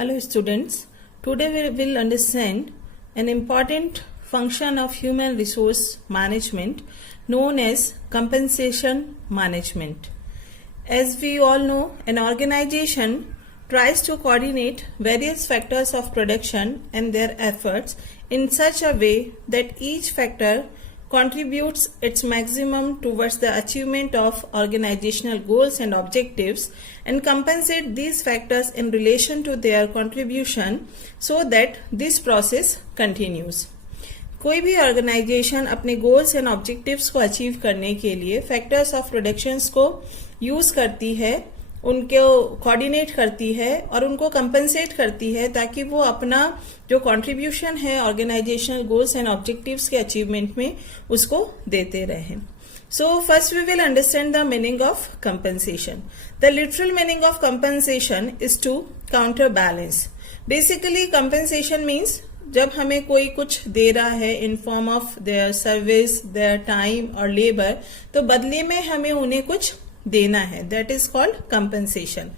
Hello students, today we will understand an important function of human resource management known as compensation management. As we all know, an organization tries to coordinate various factors of production and their efforts in such a way that each factor contributes its maximum towards the achievement of organizational goals and objectives and compensate these factors in relation to their contribution so that this process continues. कोई भी organisation अपने goals and objectives को achieve करने के लिए factors of productions को use करती है, उनको कोऑर्डिनेट करती है और उनको कंपनसेट करती है ताकि वो अपना जो कंट्रीब्यूशन है ऑर्गेनाइजेशनल गोल्स एंड ऑब्जेक्टिव्स के अचीवमेंट में उसको देते रहें. So first we will understand the meaning of compensation. The literal meaning of compensation is to counterbalance. Basically compensation means जब हमें कोई कुछ दे रहा है in form of their service, their time और लेबर, तो बदले में हमें उन्हें कुछ देना है. That is called compensation.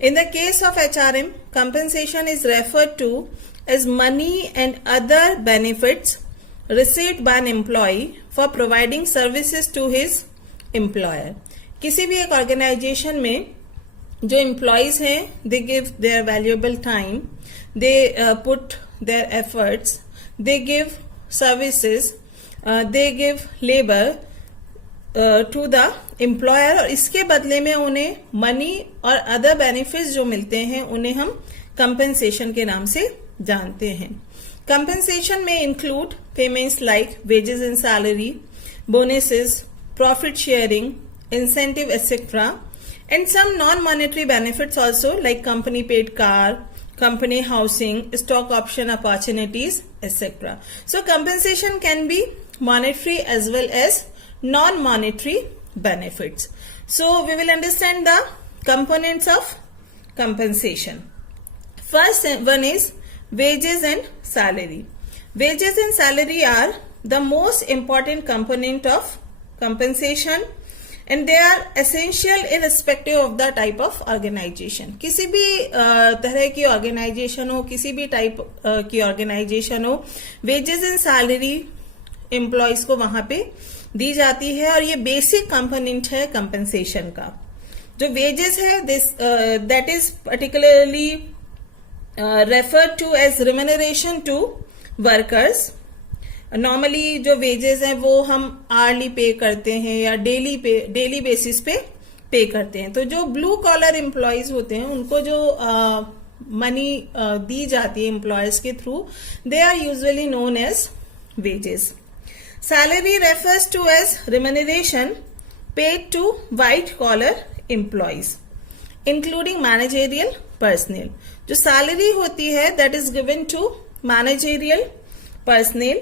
In the case of HRM, compensation is referred to as money and other benefits received by an employee for providing services to his employer. किसी भी एक ऑर्गेनाइजेशन में जो एम्प्लॉयज हैं, they give their valuable time, they put their efforts, they give services, they give labor to the employer और इसके बदले में उन्हें मनी और अदर बेनिफिट्स जो मिलते हैं उन्हें हम कंपनसेशन के नाम से जानते हैं. कंपनसेशन में include payments like wages and salary, bonuses, profit sharing, incentive etcetera and some non-monetary benefits also like company paid car, company housing, stock option opportunities, etc. So compensation can be monetary as well as non-monetary benefits. So we will understand the components of compensation. First one is wages and salary. Wages and salary are the most important component of compensation and they are essential irrespective of the type of organization. किसी भी तरह की organisation हो, किसी भी type की organisation हो, wages and salary employees को वहां पे दी जाती है और ये बेसिक कंपोनेंट है कंपनसेशन का. जो वेजेस है that is particularly referred to as remuneration to workers. Normally जो वेजेस हैं वो हम आर्ली पे करते हैं या डेली बेसिस पे पे करते हैं. तो जो ब्लू कॉलर एम्प्लॉयज होते हैं उनको जो मनी दी जाती है एम्प्लॉयर्स के through, they are usually known as wages. Salary refers to as remuneration paid to white collar employees including managerial personnel. जो सैलरी होती है that is given to managerial personnel.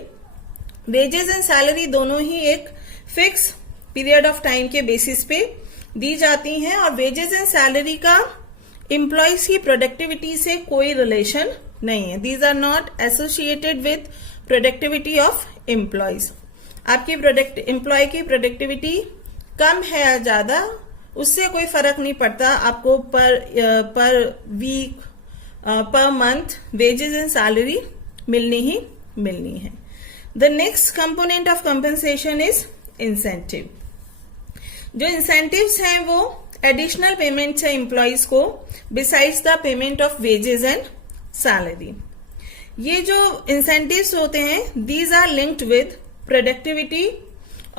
Wages and salary दोनों ही एक fix period of time के basis पे दी जाती हैं और वेजेस एंड सैलरी का एम्प्लॉयज की प्रोडक्टिविटी से कोई रिलेशन नहीं है. These are not associated with productivity of employees. आपकी एम्प्लॉय की प्रोडक्टिविटी कम है या ज्यादा उससे कोई फर्क नहीं पड़ता. आपको पर week per month wages and salary मिलनी ही मिलनी है. The next component of compensation is incentive. जो incentives हैं वो additional payments है employees को besides the payment of wages and salary. ये जो incentives होते हैं these are linked with productivity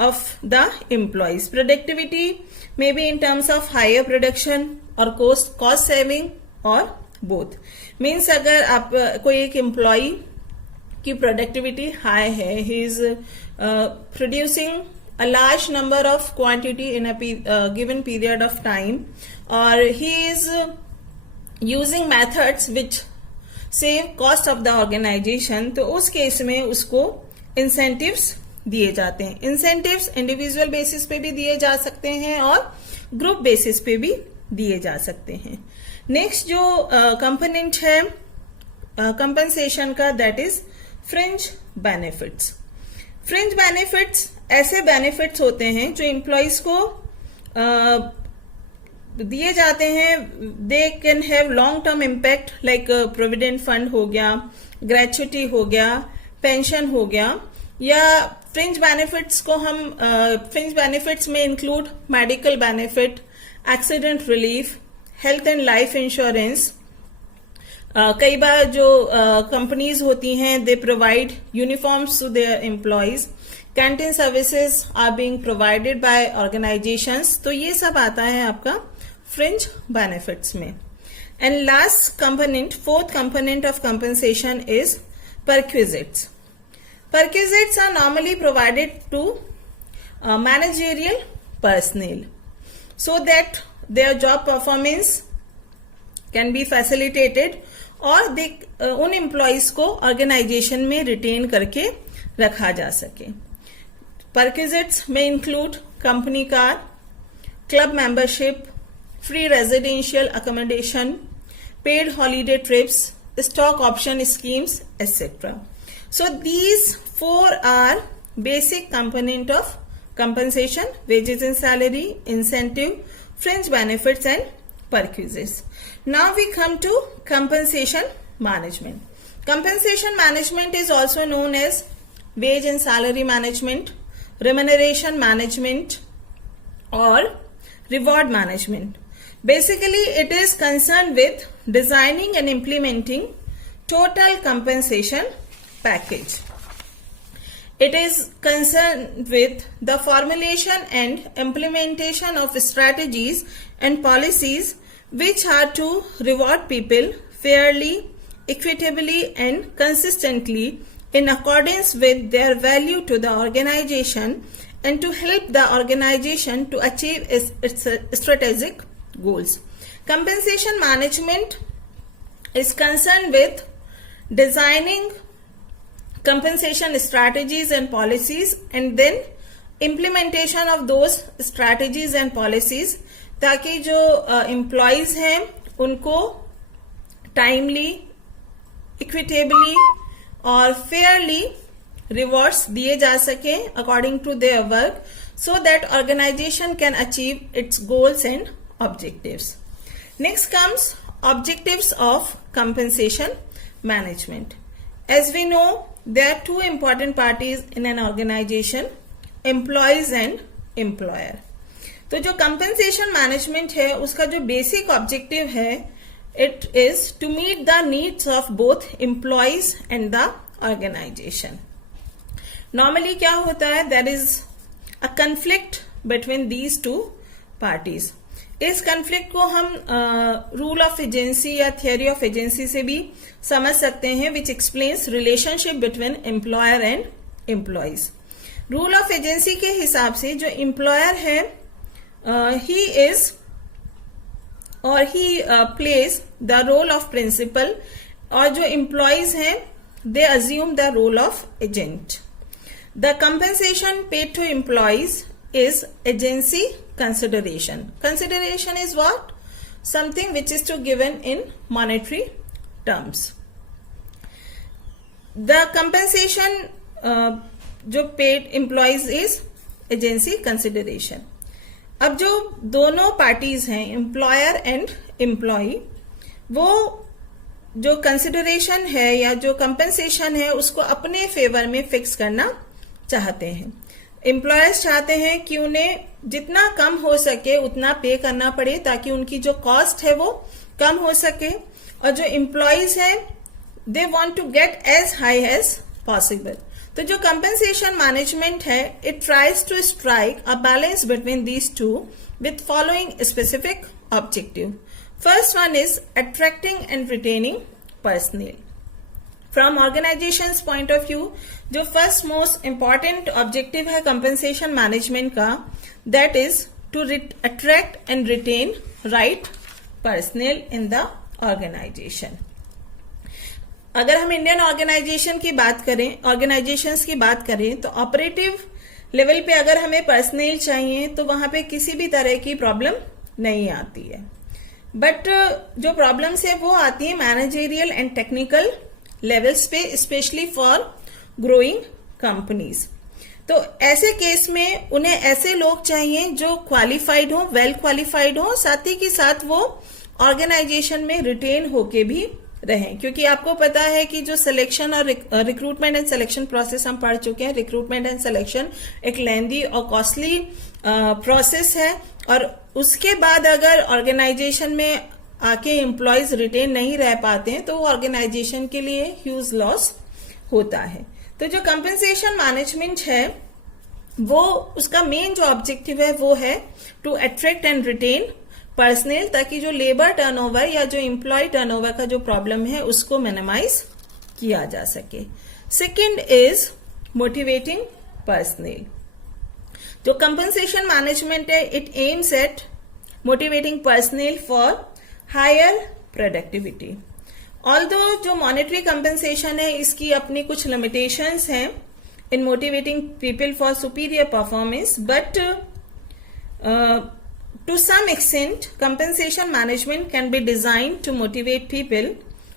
of the employees. Productivity may be in terms of higher production or cost saving or both. Means अगर आप कोई एक employee की productivity high है, he is producing a large number of quantity in a given period of time और he is using methods which save cost of the organisation, तो उस case में उसको इंसेंटिव्स दिए जाते हैं. इंसेंटिव्स इंडिविजुअल बेसिस पे भी दिए जा सकते हैं और ग्रुप बेसिस पे भी दिए जा सकते हैं. नेक्स्ट जो कंपोनेंट है कंपनसेशन का that is fringe benefits. Fringe benefits ऐसे बेनिफिट्स होते हैं जो एम्प्लॉयज को दिए जाते हैं, they can have long term impact, like provident fund हो गया, ग्रेचुटी हो गया, पेंशन हो गया, या फ्रिंज बेनिफिट्स को हम फ्रिंज बेनिफिट्स में include medical benefit, accident relief, health and life insurance. कई बार जो कंपनीज होती हैं they provide uniforms to their employees, canteen services are being provided by organisations. तो ये सब आता है आपका फ्रिंज बेनिफिट्स में. And last component, fourth component of compensation is perquisites. Perquisites are normally provided to managerial personnel so that their job performance can be facilitated और उन employees को ऑर्गेनाइजेशन में रिटेन करके रखा जा सके. परक्विजिट्स में include company car, club membership, free residential accommodation, paid holiday trips, stock option schemes, etc. So these four are basic component of compensation: wages and salary, incentive, fringe benefits and perquisites. Now we come to compensation management. Compensation management is also known as wage and salary management, remuneration management or reward management. Basically, it is concerned with designing and implementing total compensation package. It is concerned with the formulation and implementation of strategies and policies which are to reward people fairly, equitably and consistently in accordance with their value to the organization and to help the organization to achieve its strategic goals. Compensation management is concerned with designing compensation strategies and policies and then implementation of those strategies and policies ताकि जो employees हैं उनको timely, equitably और fairly rewards दिए जा सके according to their work so that organization can achieve its goals and objectives. Next comes objectives of compensation management. As we know, there are two important parties in an organization: employees and employer. तो जो compensation management है उसका जो basic objective है, it is to meet the needs of both employees and the organization. Normally क्या होता है, there is a conflict between these two parties. इस कन्फ्लिक्ट को हम रूल ऑफ एजेंसी या थियोरी ऑफ एजेंसी से भी समझ सकते हैं, which explains relationship between employer and employees. Rule of agency के हिसाब से जो एम्प्लॉयर है ही इज और he plays the role of principal, और जो एम्प्लॉयज हैं they assume the role of agent. The compensation paid to employees is agency consideration. Consideration is what? Something which is to given in monetary terms. The compensation जो paid employees is agency consideration. अब जो दोनों parties हैं employer and employee, वो जो consideration है या जो compensation है उसको अपने favor में fix करना चाहते हैं. एम्प्लॉयर्स चाहते हैं कि उन्हें जितना कम हो सके उतना पे करना पड़े ताकि उनकी जो कॉस्ट है वो कम हो सके, और जो एम्प्लॉयज हैं they want to get as high as possible. तो जो कंपेंसेशन मैनेजमेंट है it tries to strike a balance between these two with following specific objective. First one is attracting and retaining personnel. From organisations point of view जो first most important objective है compensation management का, that is to attract and retain right personnel in the organisation. अगर हम Indian organisation की बात करें, organisations की बात करें, तो ऑपरेटिव लेवल पे अगर हमें पर्सनल चाहिए तो वहां पे किसी भी तरह की प्रॉब्लम नहीं आती है. बट जो प्रॉब्लम्स है वो आती है मैनेजेरियल एंड टेक्निकल लेवल्स पे, स्पेशली फॉर ग्रोइंग कंपनीज. तो ऐसे केस में उन्हें ऐसे लोग चाहिए जो क्वालिफाइड हो, वेल क्वालिफाइड हो, साथ ही के साथ वो ऑर्गेनाइजेशन में रिटेन होके भी रहें, क्योंकि आपको पता है कि जो सिलेक्शन और रिक्रूटमेंट एंड सिलेक्शन प्रोसेस हम पढ़ चुके हैं, रिक्रूटमेंट एंड सिलेक्शन एक लेंदी और कॉस्टली प्रोसेस है, और उसके बाद अगर ऑर्गेनाइजेशन में आके एम्प्लॉयज रिटेन नहीं रह पाते हैं तो वो ऑर्गेनाइजेशन के लिए ह्यूज लॉस होता है। तो जो कंपनसेशन मैनेजमेंट है वो उसका मेन जो ऑब्जेक्टिव है वो है to attract and retain personnel, ताकि जो लेबर टर्नओवर या जो एम्प्लॉय टर्नओवर का जो प्रॉब्लम है उसको मिनिमाइज किया जा सके। Second is motivating personnel. जो कंपनसेशन मैनेजमेंट है it aims at motivating personnel for higher productivity. Although जो मॉनेटरी कंपनसेशन है इसकी अपनी कुछ लिमिटेशंस हैं in motivating people for superior performance, but to some extent compensation management can be designed to motivate people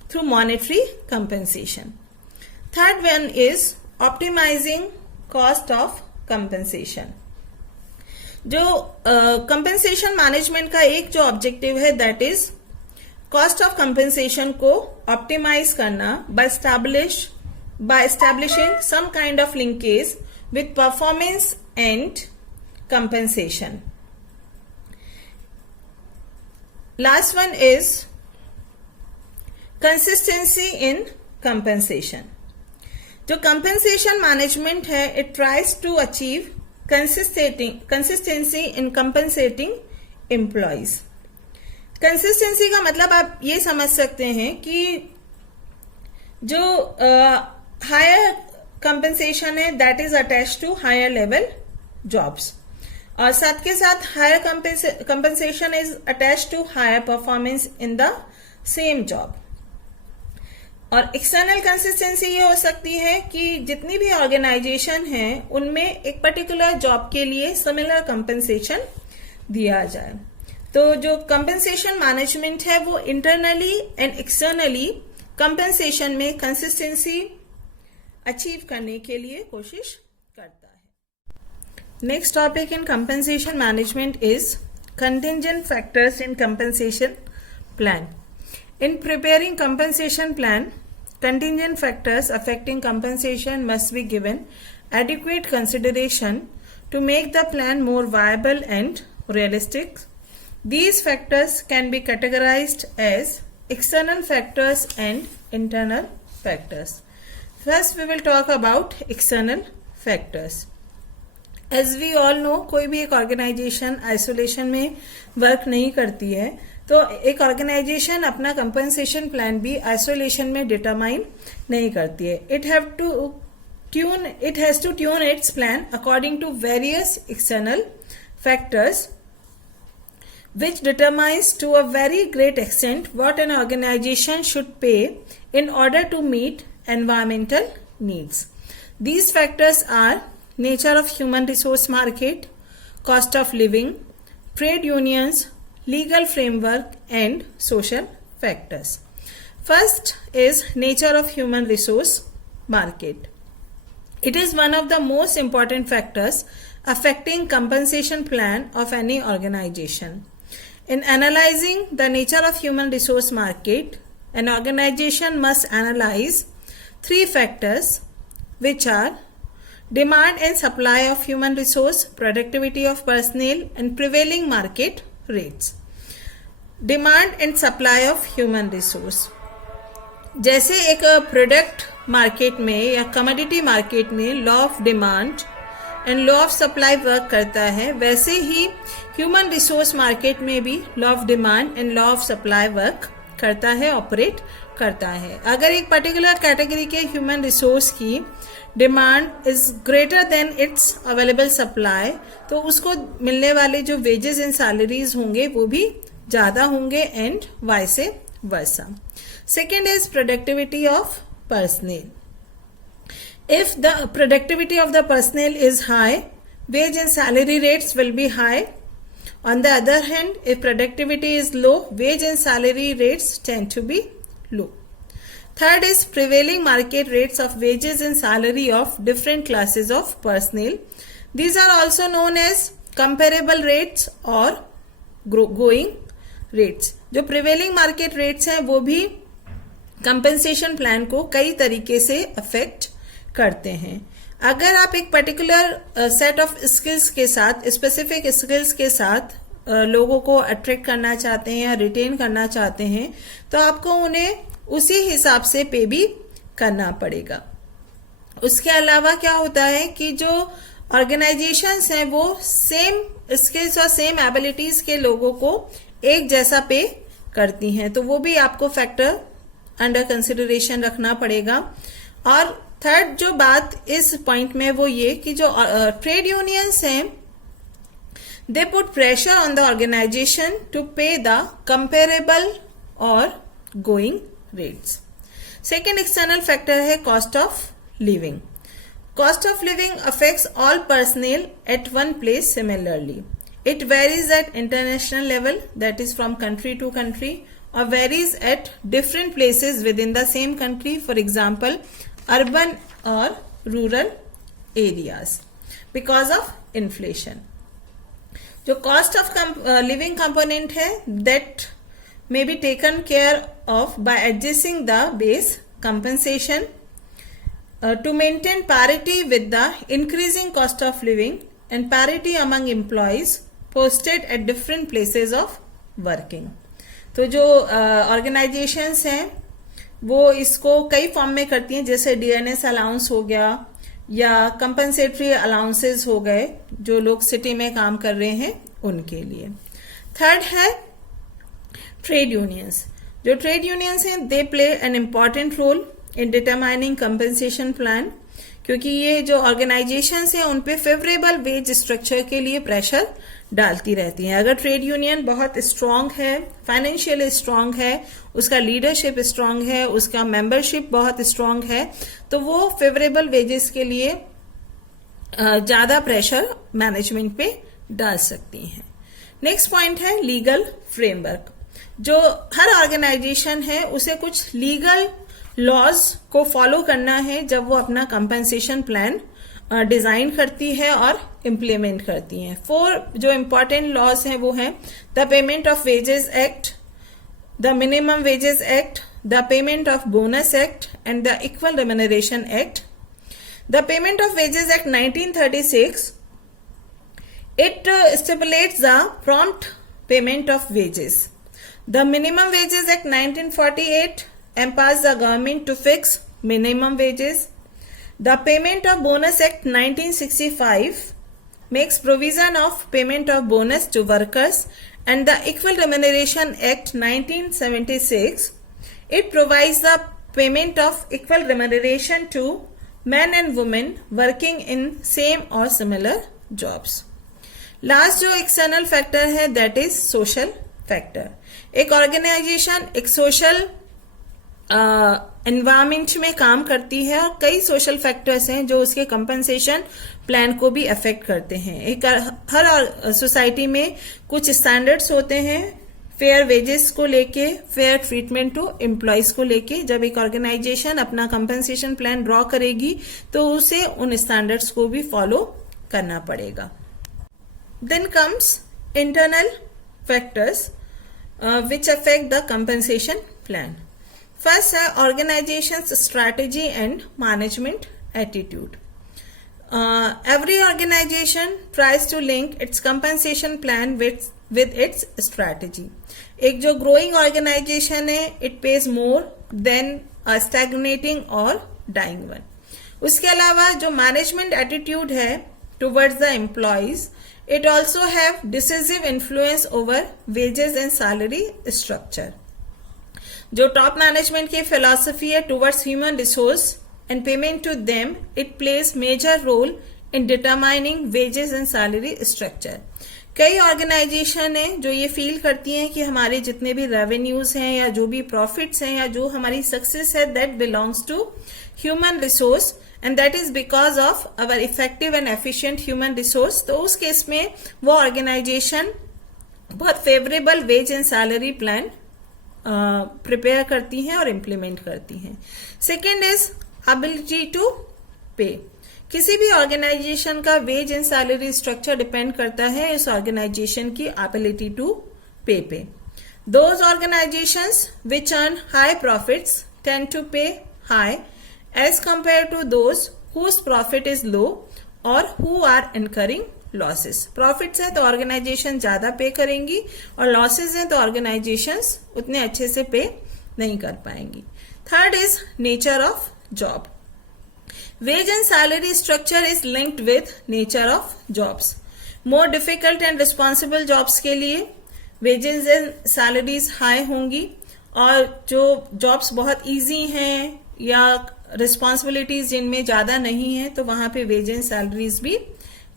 through monetary compensation. Third one is optimizing cost of compensation. जो compensation management का एक जो objective है that is cost of compensation को optimize करना by establishing some kind of linkage with performance and compensation. Last one is consistency in compensation. जो compensation management है it tries to achieve consistency in compensating employees. Consistency का मतलब आप ये समझ सकते हैं कि जो higher compensation है that is attached to higher level jobs, और साथ के साथ higher compensation is attach to higher performance in the same job. और एक्सटर्नल कंसिस्टेंसी ये हो सकती है कि जितनी भी ऑर्गेनाइजेशन है उनमें एक पर्टिकुलर जॉब के लिए सिमिलर कंपनसेशन दिया जाए। तो जो कंपनसेशन मैनेजमेंट है वो इंटरनली एंड एक्सटर्नली कंपनसेशन में कंसिस्टेंसी अचीव करने के लिए कोशिश करता है। Next topic in compensation management is contingent factors in compensation plan. In preparing compensation plan, contingent factors affecting compensation must be given adequate consideration to make the plan more viable and realistic. These factors can be categorized as external factors and internal factors. First, we will talk about external factors. As we all know कोई भी एक organisation isolation में work नहीं करती है, तो एक organisation अपना कंपनसेशन प्लान भी आइसोलेशन में डिटरमाइन नहीं करती है। It has to tune its plan according to various external factors which determines to a very great extent what an organization should pay in order to meet environmental needs. These factors are nature of human resource market, cost of living, trade unions, legal framework and social factors. First is nature of human resource market. It is one of the most important factors affecting compensation plan of any organization. In analyzing the nature of human resource market, an organization must analyze three factors which are demand and supply of human resource, productivity of personnel and prevailing market rates. Demand and supply of human resource. जैसे एक product market में या commodity market में law of demand and law of supply work करता है, वैसे ही human resource market में भी law of demand and law of supply work करता है, ऑपरेट करता है। अगर एक पर्टिकुलर कैटेगरी के ह्यूमन रिसोर्स की demand is greater than it's available supply, तो उसको मिलने वाले जो वेजेस एंड सैलरीज होंगे वो भी ज्यादा होंगे and vice versa. Second is productivity of personnel. If the productivity of the personnel is high, wage and salary rates will be high. On the other hand, if productivity is low, wage and salary rates tend to be low. Third is prevailing market rates of wages and salary of different classes of personnel. These are also known as comparable rates or going rates. जो prevailing market rates हैं वो भी compensation plan को कई तरीके से affect करते हैं. अगर आप एक पर्टिकुलर सेट ऑफ स्किल्स के साथ, स्पेसिफिक स्किल्स के साथ लोगों को अट्रैक्ट करना चाहते हैं या रिटेन करना चाहते हैं तो आपको उन्हें उसी हिसाब से पे भी करना पड़ेगा. उसके अलावा क्या होता है कि जो ऑर्गेनाइजेशंस हैं वो सेम स्किल्स और सेम एबिलिटीज के लोगों को एक जैसा पे करती हैं, तो वो भी आपको फैक्टर अंडर कंसिडरेशन रखना पड़ेगा. और थर्ड जो बात इस पॉइंट में वो ये कि जो ट्रेड यूनियंस हैं they put pressure on the organisation to pay the comparable और going rates. Second external factor है cost of living. Cost of living affects all personnel at one place similarly. It varies at international level, that is from country to country, or varies at different places within the same country, for example urban or rural areas, because of inflation. जो cost of living component है that may be taken care of by adjusting the base compensation to maintain parity with the increasing cost of living and parity among employees posted at different places of working. तो जो organizations हैं वो इसको कई form में करती हैं, जैसे DNS अलाउंस हो गया या कंपनसेटरी अलाउंसेस हो गए जो लोग सिटी में काम कर रहे हैं उनके लिए. थर्ड है ट्रेड यूनियंस. जो ट्रेड यूनियंस हैं they play an important role in determining compensation plan, क्योंकि ये जो ऑर्गेनाइजेशंस हैं उन पे फेवरेबल वेज स्ट्रक्चर के लिए प्रेशर डालती रहती हैं. अगर ट्रेड यूनियन बहुत स्ट्रांग है, फाइनेंशियली स्ट्रांग है, उसका लीडरशिप स्ट्रांग है, उसका मेंबरशिप बहुत स्ट्रांग है, तो वो फेवरेबल वेजेस के लिए ज्यादा प्रेशर मैनेजमेंट पे डाल सकती हैं. नेक्स्ट पॉइंट है लीगल फ्रेमवर्क. जो हर ऑर्गेनाइजेशन है उसे कुछ लीगल लॉज को फॉलो करना है जब वो अपना कंपनसेशन प्लान डिजाइन करती है और इम्प्लीमेंट करती है. 4 जो इम्पोर्टेंट लॉज हैं वो हैं the payment of wages act, the minimum wages act, the payment of bonus act and the equal remuneration act. The payment of wages act 1936 it stipulates the prompt payment of wages. The Minimum Wages Act 1948 empowers the government to fix minimum wages. The Payment of Bonus Act 1965 makes provision of payment of bonus to workers, and the Equal Remuneration Act 1976 it provides the payment of equal remuneration to men and women working in same or similar jobs. Last जो external factor है that is social factor. एक organisation एक social environment में काम करती है और कई सोशल फैक्टर्स हैं जो उसके कंपनसेशन प्लान को भी अफेक्ट करते हैं. एक हर सोसाइटी में कुछ स्टैंडर्ड्स होते हैं फेयर वेजेस को लेके, फेयर ट्रीटमेंट टू एम्प्लॉयज को लेके. जब एक ऑर्गेनाइजेशन अपना कंपनसेशन प्लान ड्रॉ करेगी तो उसे उन स्टैंडर्ड्स को भी फॉलो करना पड़ेगा. Then comes internal factors which affect the compensation plan. First है organization's strategy and management attitude. Every organization tries to link its compensation plan with its strategy. एक जो growing organization है it pays more than a stagnating or dying one. उसके अलावा जो management attitude है towards the employees it also have decisive influence over wages and salary structure. जो top management की philosophy है towards human resource and payment to them, it plays major role in determining wages and salary structure. कई organisation है जो ये feel करती हैं कि हमारे जितने भी रेवेन्यूज हैं या जो भी प्रॉफिट्स हैं या जो हमारी सक्सेस है that belongs to human resource and that is because of our effective and efficient human resource. तो उस केस में वो ऑर्गेनाइजेशन बहुत favourable wage and salary plan prepare करती हैं और इम्प्लीमेंट करती हैं. सेकेंड इज एबिलिटी टू पे. किसी भी ऑर्गेनाइजेशन का wage and salary structure depend करता है इस ऑर्गेनाइजेशन की ability to pay. Those organizations which earn high profits tend to pay high as compared to those whose profit is low or who are incurring losses. Profits हैं तो organisation ज्यादा पे करेंगी और लॉसेज हैं तो ऑर्गेनाइजेशंस उतने अच्छे से पे नहीं कर पाएंगी. Third is nature of job. Wage and salary structure is linked with nature of jobs. More difficult and responsible jobs के लिए वेजेस एंड सैलरीज हाई होंगी और जो जॉब्स बहुत इजी हैं या रिस्पॉन्सिबिलिटीज जिनमें ज्यादा नहीं है तो वहां पे वेज एंड सैलरीज भी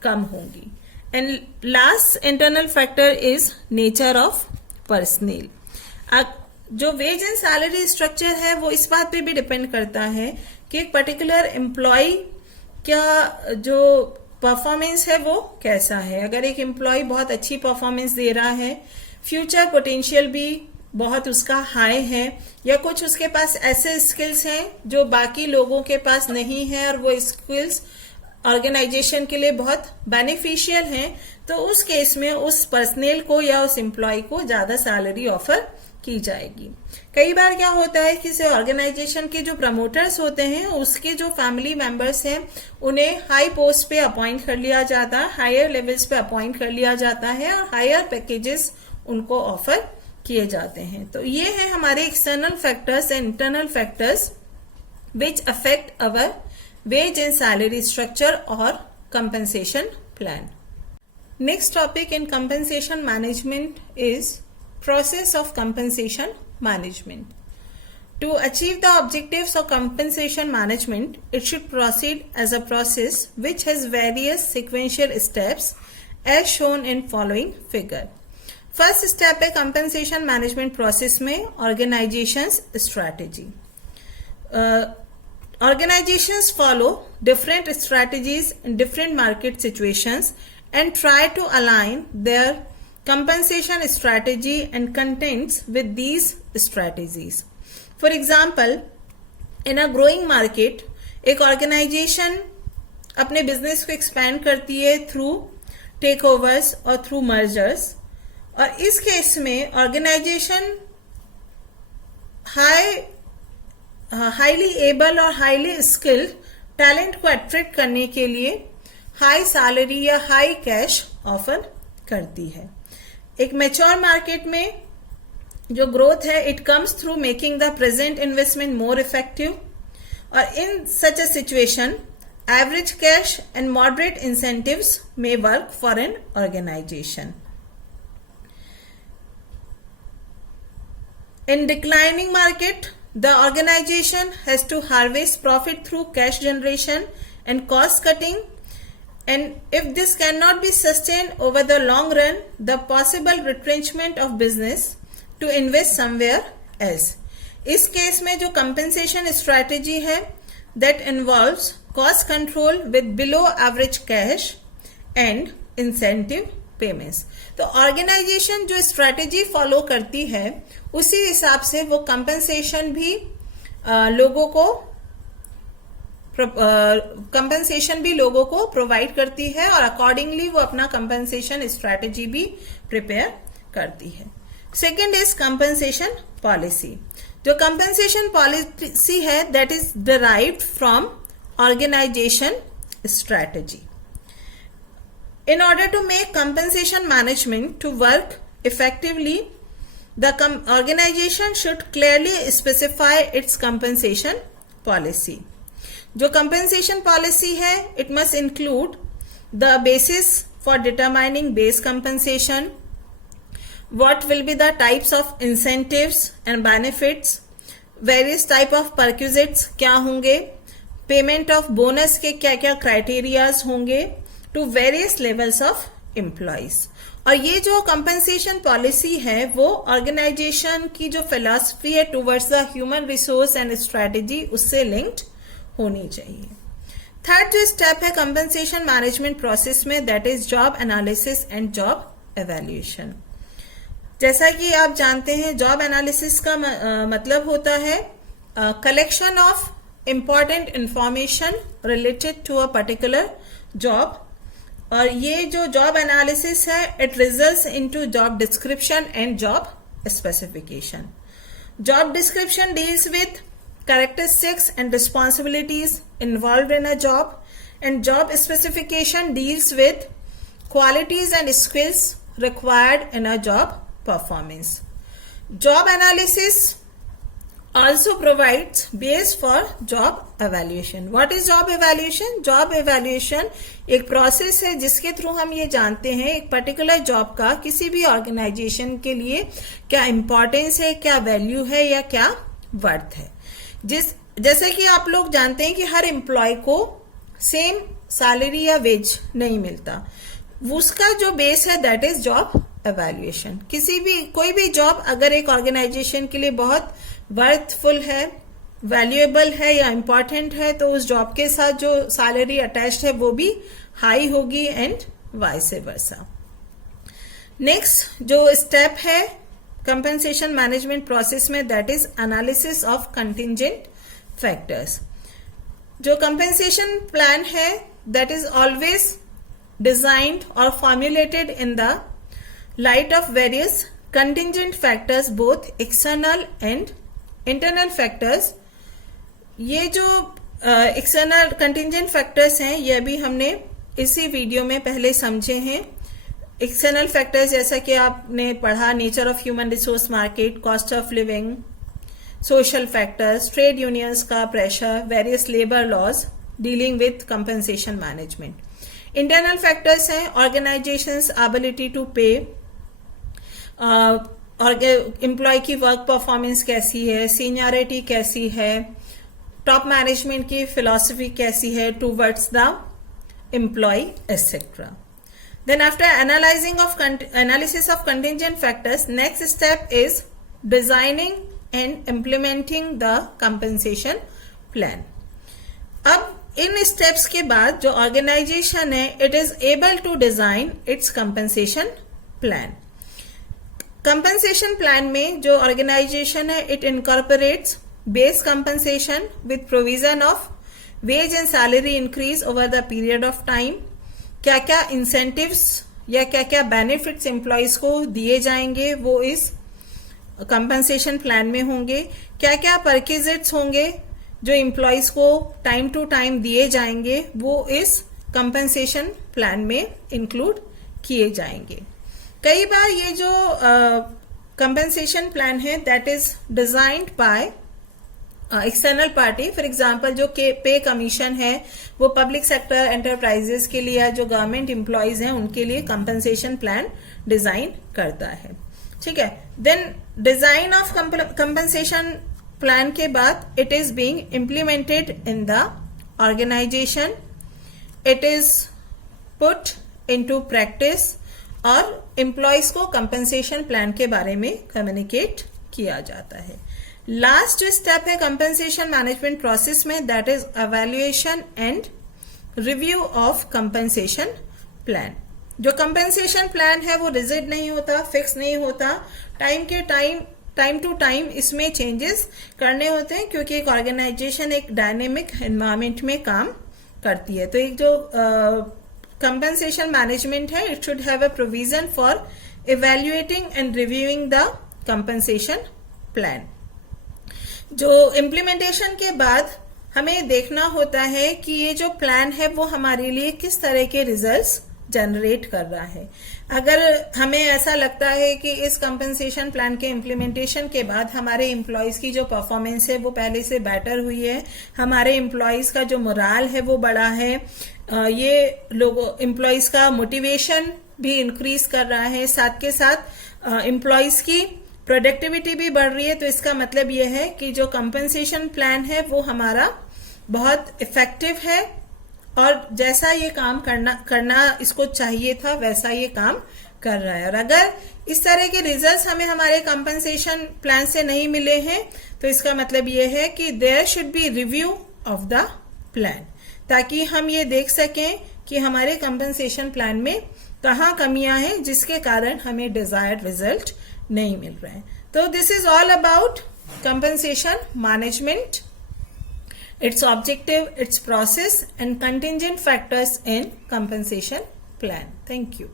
कम होंगी. And last internal factor is nature of personal. जो वेज एंड सैलरी स्ट्रक्चर है वो इस बात पे भी डिपेंड करता है कि एक पर्टिकुलर एम्प्लॉय क्या जो परफॉर्मेंस है वो कैसा है. अगर एक एम्प्लॉय बहुत अच्छी परफॉर्मेंस दे रहा है, फ्यूचर पोटेंशियल भी बहुत उसका हाई है, या कुछ उसके पास ऐसे स्किल्स हैं जो बाकी लोगों के पास नहीं है और वो स्किल्स ऑर्गेनाइजेशन के लिए बहुत बेनिफिशियल हैं, तो उस केस में उस पर्सनल को या उस एम्प्लॉय को ज्यादा सैलरी ऑफर की जाएगी. कई बार क्या होता है किसी ऑर्गेनाइजेशन के जो प्रमोटर्स होते हैं उसके जो फैमिली मेंबर्स हैं उन्हें हाई पोस्ट पे अपॉइंट कर लिया जाता है, हायर लेवल्स पे अपॉइंट कर लिया जाता है और हायर पैकेजेस उनको ऑफर किए जाते हैं. तो ये है हमारे external factors and internal factors which affect our wage and salary structure और compensation plan. Next topic in compensation management is process of compensation management. To achieve the objectives of compensation management, it should proceed as a process which has various sequential steps as shown in following figure. First step है compensation management process में organization's strategy. Organizations follow different strategies in different market situations and try to align their compensation strategy and contents with these strategies. For example, in a growing market, एक organization अपने business को expand करती है through takeovers और through mergers, और इस case में organization highly able और highly skilled talent को attract करने के लिए high salary या high cash offer करती है. एक मैच्योर मार्केट में जो ग्रोथ है it comes through making the present investment more effective, और in such a situation average cash and moderate incentives may work for an organisation. In declining market, the organization has to harvest profit through cash generation and cost cutting, and if this cannot be sustained over the long run, the possible retrenchment of business to invest somewhere else. इस case में जो compensation strategy है that involves cost control with below average cash and incentive payments. तो organisation जो strategy follow करती है उसी हिसाब से वो कंपनसेशन भी लोगों को प्रोवाइड करती है और अकॉर्डिंगली वो अपना कंपनसेशन स्ट्रैटेजी भी प्रिपेयर करती है. Second is compensation policy. जो कंपनसेशन पॉलिसी है that is derived from organisation strategy. In order to make compensation management to work effectively, the organization should clearly specify its compensation policy. जो compensation policy है, it must include the basis for determining base compensation, what will be the types of incentives and benefits, various type of perquisites क्या होंगे, payment of bonus के क्या क्या criterias होंगे, to various levels of employees. और ये जो compensation policy है वो ऑर्गेनाइजेशन की जो फिलॉसफी है towards the human resource and strategy उससे लिंक्ड होनी चाहिए. थर्ड जो स्टेप है कंपनसेशन मैनेजमेंट प्रोसेस में that is job analysis and job evaluation. जैसा कि आप जानते हैं जॉब एनालिसिस का मतलब होता है collection of important information related to a particular job, और ये जो जॉब एनालिसिस है it results into job description and job specification. Job description deals with characteristics and responsibilities involved in a job, and job specification deals with qualities and skills required in a job performance. Job analysis also provides base for job evaluation. What is job evaluation? Job evaluation एक process है जिसके through हम ये जानते हैं एक particular job का किसी भी ऑर्गेनाइजेशन के लिए क्या इंपॉर्टेंस है, क्या वैल्यू है या क्या वर्थ है. जैसे कि आप लोग जानते हैं कि हर एम्प्लॉय को सेम सैलरी या वेज नहीं मिलता, उसका जो बेस है दैट इज जॉब एवैल्यूएशन. कोई भी जॉब अगर एक ऑर्गेनाइजेशन के लिए बहुत वर्थफुल है, वैल्यूएबल है या इंपॉर्टेंट है तो उस जॉब के साथ जो सैलरी अटैच्ड है वो भी हाई होगी एंड वाइस वर्सा. नेक्स्ट जो स्टेप है कंपनसेशन मैनेजमेंट प्रोसेस में that is analysis of contingent factors. जो कंपनसेशन प्लान है दैट इज ऑलवेज डिजाइंड और formulated in the light of various contingent factors both external and internal factors. ये जो external contingent factors हैं ये अभी हमने इसी वीडियो में पहले समझे हैं. एक्सटर्नल फैक्टर्स जैसा कि आपने पढ़ा nature of human resource market, cost of living, social factors, trade unions का pressure, various labour laws dealing with compensation management. Internal factors हैं organisation's ability to pay, employee की वर्क परफॉर्मेंस कैसी है, seniority कैसी है, टॉप मैनेजमेंट की philosophy कैसी है towards the employee etcetera. Then after analysis of contingent factors, next step is designing and implementing the compensation plan. अब इन स्टेप्स के बाद जो ऑर्गेनाइजेशन है it is able to design its compensation plan. Compensation plan में जो organisation है it incorporates base compensation with provision of wage and salary increase over the period of time. क्या क्या इंसेंटिव्स या क्या क्या बेनिफिट्स एम्प्लॉयज को दिए जाएंगे वो इस कंपनसेशन प्लान में होंगे. क्या क्या परक्विजिट्स होंगे जो एम्प्लॉयज को टाइम टू टाइम दिए जाएंगे वो इस कंपनसेशन प्लान में इंक्लूड किए जाएंगे. कई बार ये जो कंपनसेशन प्लान है that is designed by external party. For example जो पे कमीशन है वो पब्लिक सेक्टर एंटरप्राइजेस के लिए या जो गवर्नमेंट एम्प्लॉयज हैं उनके लिए कंपनसेशन प्लान डिजाइन करता है. ठीक है. Then design of compensation plan के बाद it is being implemented in the organisation. It is put into practice और एम्प्लॉयज को कंपनसेशन प्लान के बारे में कम्युनिकेट किया जाता है. लास्ट जो स्टेप है कंपनसेशन मैनेजमेंट प्रोसेस में that is evaluation and review of compensation plan. जो कंपनसेशन प्लान है वो रिजिड नहीं होता, फिक्स नहीं होता. टाइम टू टाइम इसमें चेंजेस करने होते हैं क्योंकि एक ऑर्गेनाइजेशन एक डायनेमिक एनवायरमेंट में काम करती है. तो एक जो कंपनसेशन मैनेजमेंट है it should have a provision for evaluating and reviewing the compensation plan. जो इम्प्लीमेंटेशन के बाद हमें देखना होता है कि ये जो प्लान है वो हमारे लिए किस तरह के रिजल्ट्स जनरेट कर रहा है. अगर हमें ऐसा लगता है कि इस कंपनसेशन प्लान के इम्प्लीमेंटेशन के बाद हमारे एम्प्लॉयज की जो परफॉर्मेंस है वो पहले से बेटर हुई है, हमारे एम्प्लॉयज का जो मोराल है वो बढ़ा है, ये लोगों एम्प्लॉयज का मोटिवेशन भी इंक्रीज कर रहा है, साथ के साथ एम्प्लॉयज की प्रोडक्टिविटी भी बढ़ रही है, तो इसका मतलब यह है कि जो कंपनसेशन प्लान है वो हमारा बहुत इफेक्टिव है और जैसा ये काम करना इसको चाहिए था वैसा ये काम कर रहा है. और अगर इस तरह के रिजल्ट्स हमें हमारे कंपनसेशन प्लान से नहीं मिले हैं तो इसका मतलब ये है कि there should be review of the plan, ताकि हम ये देख सकें कि हमारे कंपनसेशन प्लान में कहाँ कमियां हैं जिसके कारण हमें डिजायर्ड रिजल्ट नहीं मिल रहे हैं. तो this is all about compensation management, its objective, its process and contingent factors in compensation plan. Thank you.